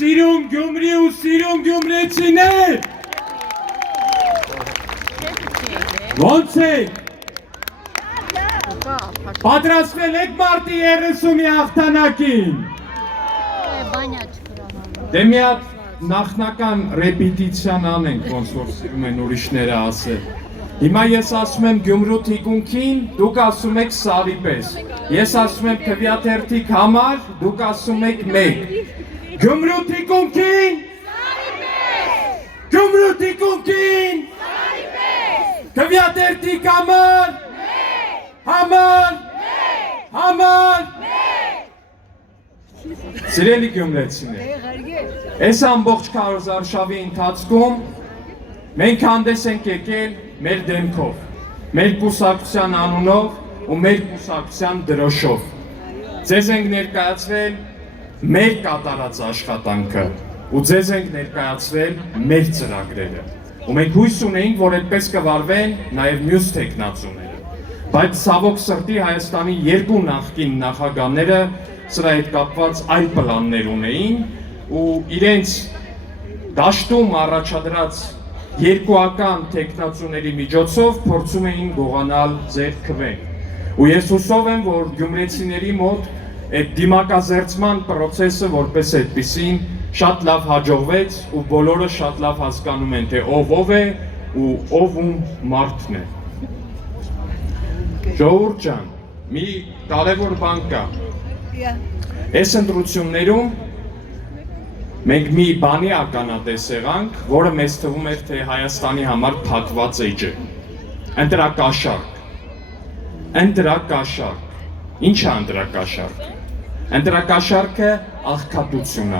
սիրում Գյումրի ու սիրում գյումրեցիներ։ Ոնց եք։ Պատրաստվել եք մարտի 30-ի հաղթանակին։ Դե մի հատ նախնական ռեպետիցիան անենք, ոնց որ սիրում են ուրիշները ասել։ Հիմա ես ասում եմ Գյումրու թիկունքին, դուք ասում եք սարի պես։ Ես ասում եմ Քվեաթերթիկ համար, դուք ասում եք մեկ։ Գյումրու թիկունքին, սարի պես։ Գյումրու թիկունքին, սարի պես։ Քվեաթերթիկ համար, մեկ։ Համար, մեկ։ Համար, մեկ։ Սիրելի գյումրեցիներ, այս ամբողջ քարոզարշավի ընթացքում մենք հանդես ենք եկել մեր դեմքով, մեր կուսակցության անունով ու մեր կուսակցության դրոշով։ Ձեզ ենք ներկայացվել մեր կատարած աշխատանքը ու ձեզ ենք ներկայացվել մեր ծրագրերը։ Ու մենք հույս ունեինք, որ այդպես կվարվեն նաև մյուս թեկնածուները։ Բայց ցավոք սրտի Հայաստանի երկու նախկին նախագահները սրա հետ կապված այլ պլաններ ունեին ու իրենց դաշտում առաջադրած երկուական թեկնածուների միջոցով փորձում էին գողանալ ձեր քվեն։ Ու ես հուսով եմ, որ գյումրեցիների մոտ այդ դիմակազերծման process-ը որպես այդպիսին շատ լավ հաջողվեց ու բոլորը շատ լավ հասկանում են, թե ով է ու ով ում մարդն է։ Ժողովուրդ ջան, մի կարևոր բան կա։ Այս ընտրություններում մենք մի բանի ականատես եղանք, որը մեզ թվում էր, թե Հայաստանի համար փակված էջ է։ Ընտրակաշարք։ Ընտրակաշարք։ Ինչ է ընտրակաշարք։ Ընտրակաշարքը աղքատություն է։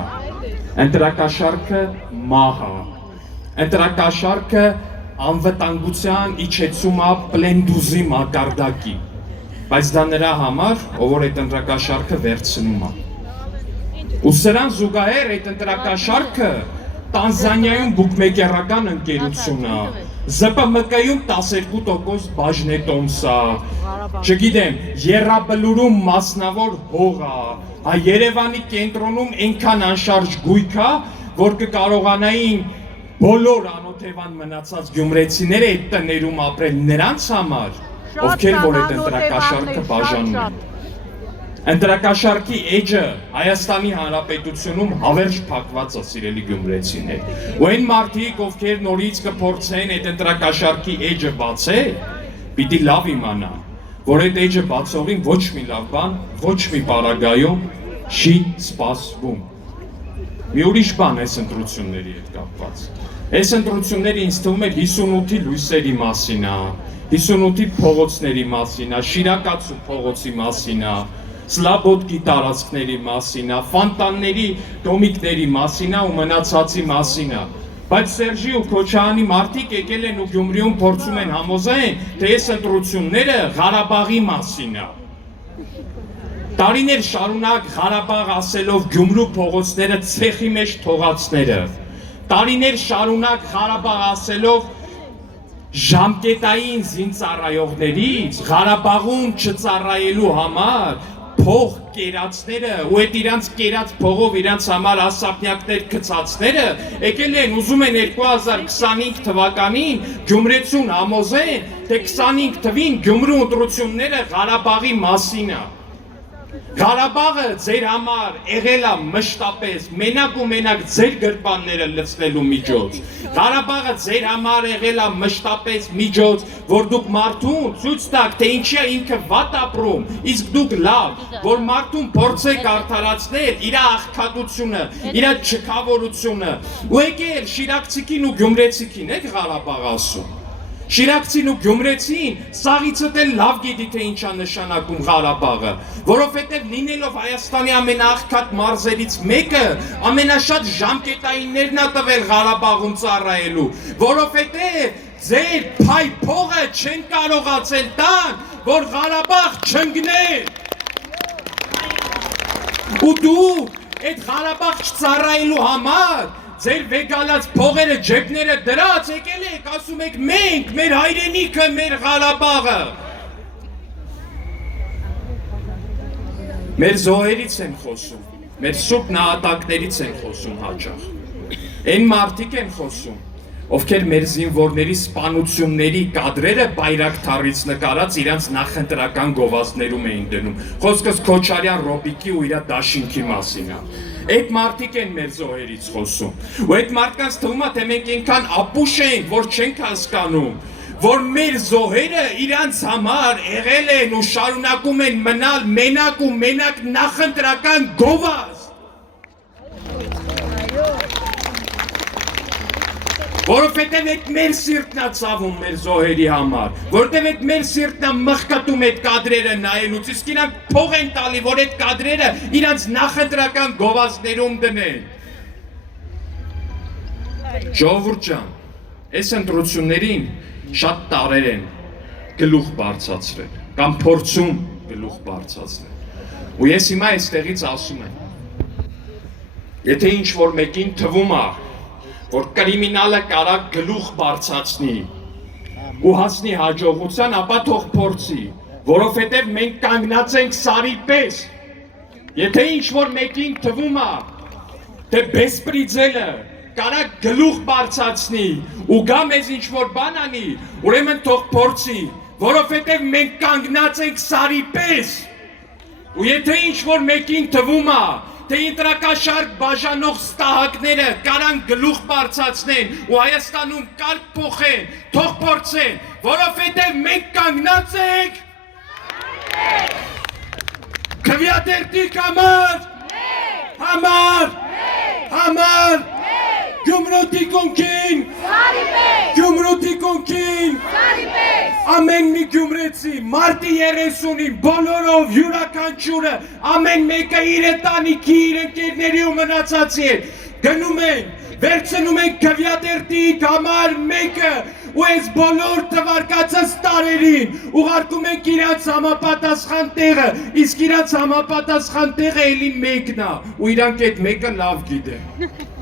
Ընտրակաշարքը մահ է։ Ընտրակաշարքը անվտանգության իջեցում է պլենդուզի մակարդակի։ Բայց դա նրա համար, ով որ այդ ընտրակաշարքը վերցնում է։ Ու սրան զուգահեռ այդ ընտրակաշարքը Տանզանիայում բուկմեկերական ընկերություն է, ԶՊՄԿ-ում 12% բաժնետոմս է, չգիտեմ, Եռաբլուրում մասնավոր հող է, Երևանի կենտրոնում այնքան անշարժ գույք է, որ կկարողանային բոլոր անօթևան մնացած գյումրեցիները այդ տներում ապրել նրանց համար, ովքեր որ այդ ընտրակաշարքը բաժանում են։ Ընտրակաշարքի էջը Հայաստանի Հանրապետությունում հավերժ փակված է, սիրելի գյումրեցիներ։ Ու այն մարդիկ, ովքեր նորից կփորձեն այդ ընտրակաշարքի էջը բացել, պիտի լավ իմանան, որ այդ էջը բացողին ոչ մի լավ բան, ոչ մի պարագայում չի սպասվում։ Մի ուրիշ բան այս ընտրությունների հետ կապված։ Այս ընտրությունները ինձ թվում է 58-ի լույսերի մասին է, 58-ի փողոցների մասին է, Շիրակացու փողոցի մասին է, Սլաբոդկի տարածքների մասին է, Ֆանտանների դոմիկների մասին է ու մնացածի մասին է։ Բայց Սերժի ու Քոչարյանի մարդիկ եկել են ու Գյումրիում փորձում են համոզեն, թե այս ընտրությունները Ղարաբաղի մասին է։ Տարիներ շարունակ Ղարաբաղ ասելով Գյումրու փողոցները ցեխի մեջ թողածները։ Տարիներ շարունակ Ղարաբաղ ասելով ժամկետային զինծառայողներից Ղարաբաղում չծառայելու համար փող կերածները ու այդ իրանց կերած փողով իրանց համար ասապնյակներ գցածները եկել են ուզում են 2025 թվականին Գյումրեցուն համոզեն, թե 25 թվին Գյումրու ընտրությունները Ղարաբաղի մասին է։ Ղարաբաղը ձեր համար եղել է մշտապես մենակ ու մենակ ձեր գրպանները լցնելու միջոց։ Ղարաբաղը ձեր համար եղել է մշտապես միջոց, որ դուք մարդուն ցույց տաք, թե ինչի է ինքը վատ ապրում, իսկ դուք լավ, որ մարդուն փորձեք արդարացնել իր աղքատությունը, իր չքավորությունը։ Ու եկել Շիրակցիկին ու Գյումրեցիկին եք Ղարաբաղ ասում։ Շիրակցին ու Գյումրեցին սաղիցդ էլ լավ գիտի, թե ինչ է նշանակում Ղարաբաղը, որովհետև լինելով Հայաստանի ամենաաղքատ մարզերից մեկը, ամենաշատ ժամկետայիններն է տվել Ղարաբաղում ծառայելու, որովհետև ձեր փայ փողը չեն կարողացել տան, որ Ղարաբաղ չընկներ։ Ու դուք այդ Ղարաբաղ չծառայելու համար ձեր վեգալած փողերը ջեբները դրած եկել եք, ասում եք մենք, մեր հայրենիքը, մեր Ղարաբաղը։ Մեր զոհերից են խոսում, մեր սուրբ նահատակներից են խոսում հաճախ։ Այն մարդիկ են խոսում, ովքեր մեր զինվորների սպանությունների կադրերը բայրակթարից նկարած իրանց նախընտրական գովազդներում էին դնում։ Խոսքս Քոչարյան Ռոբիկի ու իր դաշինքի մասին է։ Այդ մարդիկ են մեր զոհերից խոսում։ Ու այդ մարդկանց թվում է, թե մենք այնքան ապուշ ենք, որ չենք հասկանում, որ մեր զոհերը իրանց համար եղել են ու շարունակում են մնալ մենակ ու մենակ նախընտրական գովազդ։ Որովհետև այդ մեր սիրտն է ցավում մեր զոհերի համար, որովհետև այդ մեր սիրտն է մխկտում այդ կադրերը նայելուց, իսկ իրանք փող են տալի, որ այդ կադրերը իրանց նախընտրական գովազդներում դնեն։ Ժողովուրդ ջան, այս ընտրություններին շատ տարեր են գլուխ բարձրացրել, կամ փորձում գլուխ բարձրացնել։ Ու ես հիմա այստեղից ասում եմ, եթե ինչ-որ մեկին թվում է, որ կրիմինալը կարա գլուխ բարձրացնի ու հասնի հաջողության, ապա թող փորձի, որովհետև մենք կանգնած ենք սարի պես։ Եթե ինչ-որ մեկին թվում է, թե բեսպրիձելը կարա գլուխ բարձրացնի ու գա մեզ ինչ-որ բան անի, ուրեմն թող փորձի, որովհետև մենք կանգնած ենք սարի պես։ Ու եթե ինչ-որ մեկին թվում է, թե ընտրակաշարք բաժանող ստահակները կարան գլուխ բարձրացնեն ու Հայաստանում կարգ փոխեն, թող փորձեն, որովհետև մենք կանգնած ենք քվեատերտի համար Գյումրուտի կոնքին, Գյումրուտի կոնքին, ամեն մի գյումրեցի, մարտի 30-ին, բոլորով, յուրաքանչյուրը, ամեն մեկը իր ընտանիքի, իր ընկերների ու մնացածի հետ, գնում են, վերցնում են քվեատերտի համար մեկը ու այս բոլոր թվարկածած տարերին ուղարկում ենք իրանց համապատասխան տեղը, իսկ իրանց համապատասխան տեղը էլի մեկն է ու իրանք այդ մեկը լավ գիտեն։